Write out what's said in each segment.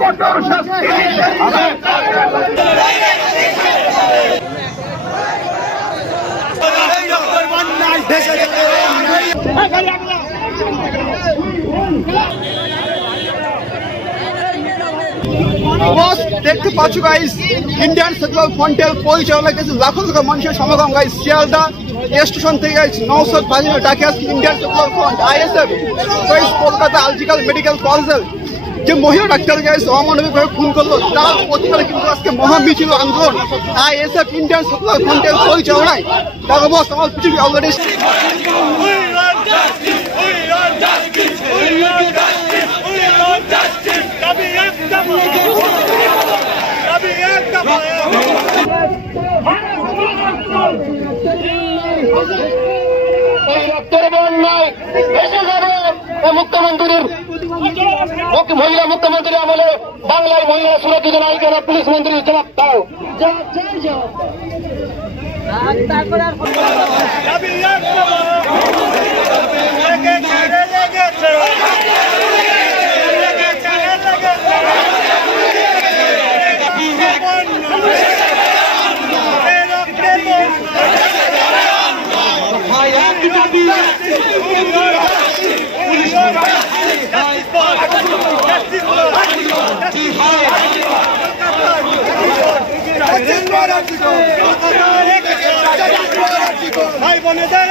কঠোর শাস্তি। দেখতে পাচ্ছ গাইস, ইন্ডিয়ান সেকুলার ফ্রন্টের পরিচালনা কাছে লাখো লাখো মানুষের সমাগম গাইস। শিয়ালদা স্টেশন থেকে গাইস নওশাদ বাজির ডাকে আজকে Indian Secular Front ISF guys Kolkata আলজিকাল মেডিকেল কলেজের যে মহিলা ডাক্তার গাইস অমানবিকভাবে খুন করলো, তার প্রতিবাদে কিন্তু আজকে মহামিছিল আন্দোলন আইএসএফ ইন্ডিয়ান সেকুলার ফ্রন্টের পরিচালনায়। দেখো বস, আমার পৃথিবী অলরেডি মুখ্যমন্ত্রীর মহিলা মুখ্যমন্ত্রী আমলে বাংলায় মহিলা সুরক্ষিত নাই কেন? পুলিশ মন্ত্রীর জবাব দাও। ভাই বোনেদের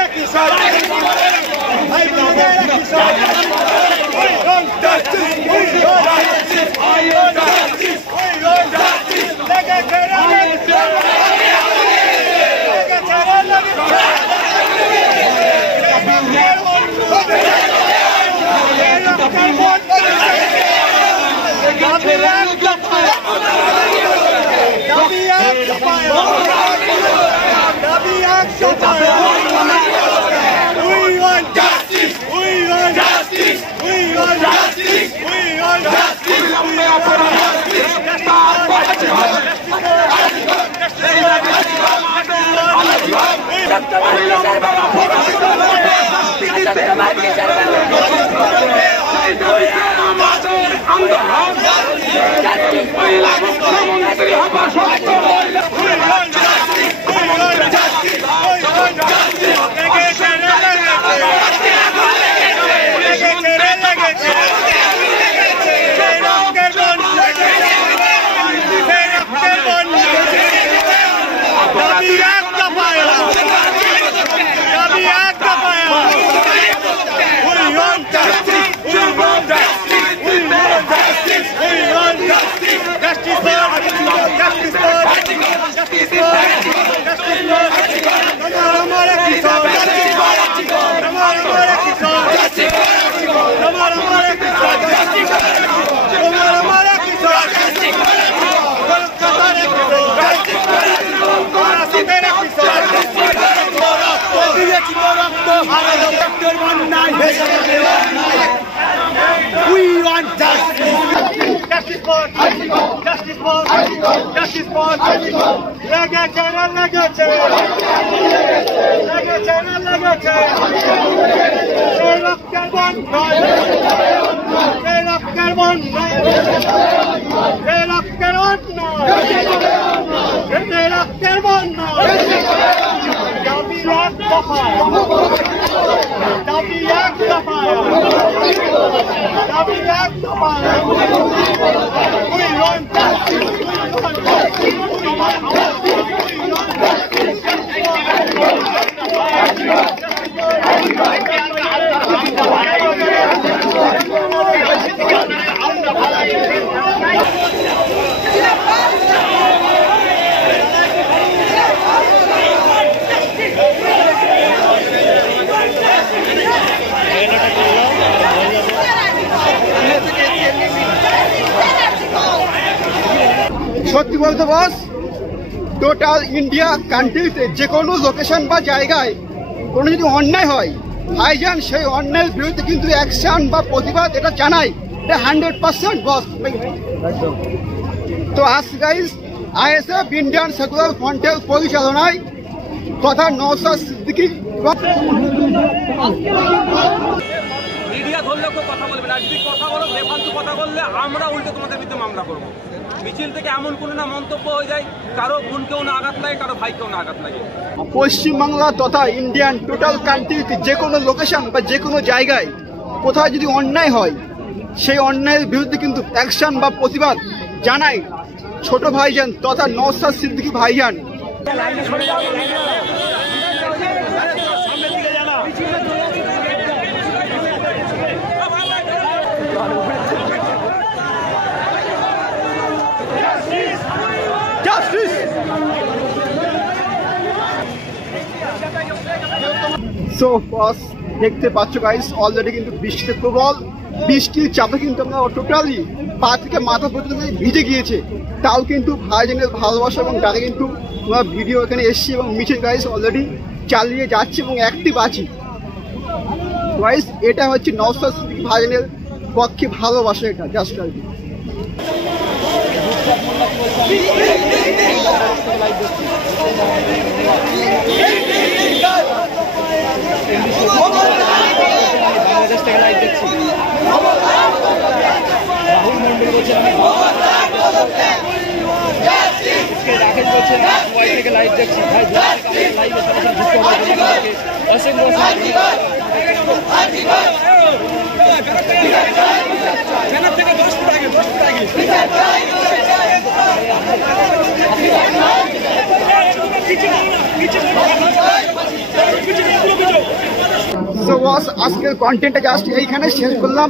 সত্যি বলতে বস, টোটাল ইন্ডিয়া কান্ট্রিতে যে কোনো লোকেশন বা জায়গায় কোনো যদি অন্যায় হয়, ভাইজান সেই অন্যায়ের বিরুদ্ধে কিন্তু অ্যাকশন বা প্রতিবাদ এটা জানাই, এটা 100% বস। তো আজ গাইস আইএসএফ ইন্ডিয়ান সেকুলার ফ্রন্টের পরিচালনায় তথা নওশাদ সিদ্দিকী তো কথা বলবে না, যদি কথা বলো বেফালতু কথা বললে আমরা উল্টে তোমাদের বিরুদ্ধে মামলা করবো। মিছিল থেকে এমন কোনো না মন্তব্য হয়ে যায়, কারো বোনকেও না আঘাত লাগে, কারো ভাইকেও না আঘাত লাগে। পশ্চিমবাংলা তথা ইন্ডিয়ান টোটাল কান্ট্রিতে যে কোনো লোকেশন বা যে কোনো জায়গায় কোথাও যদি অন্যায় হয়, সেই অন্যায়ের বিরুদ্ধে কিন্তু অ্যাকশন বা প্রতিবাদ জানাই ছোট ভাইজান তথা নওশাদ সিদ্দিকী ভাইজান। সো বস দেখতে পাচ্ছ গাইস, অলরেডি কিন্তু বৃষ্টিতে প্রবল বৃষ্টির চাপে কিন্তু আমরা টোটালি পা থেকে মাথা পর্যন্ত ভিজে গিয়েছে, তাও কিন্তু ভাইজানের ভালোবাসা এবং তাকে কিন্তু আমরা ভিডিও এখানে এসছি এবং মিছিল গাইস অলরেডি চালিয়ে যাচ্ছে এবং অ্যাক্টিভ আছি গাইস। এটা হচ্ছে নওশাদ সিদ্দিকী ভাইজানের পক্ষে ভালোবাসা, এটা জাস্ট আর কি। বাংলাদেশ থেকে লাইভ দেখছি, রাহুল মন্ডল বলছেন রাকেশ বলছেন দুবাই থেকে লাইভ দেখছি। ভাই লাইভে সরাসরি যুক্ত হওয়ার জন্য অসংখ্য সো বস আজকের কন্টেন্টটা জাস্ট এইখানে শেষ করলাম।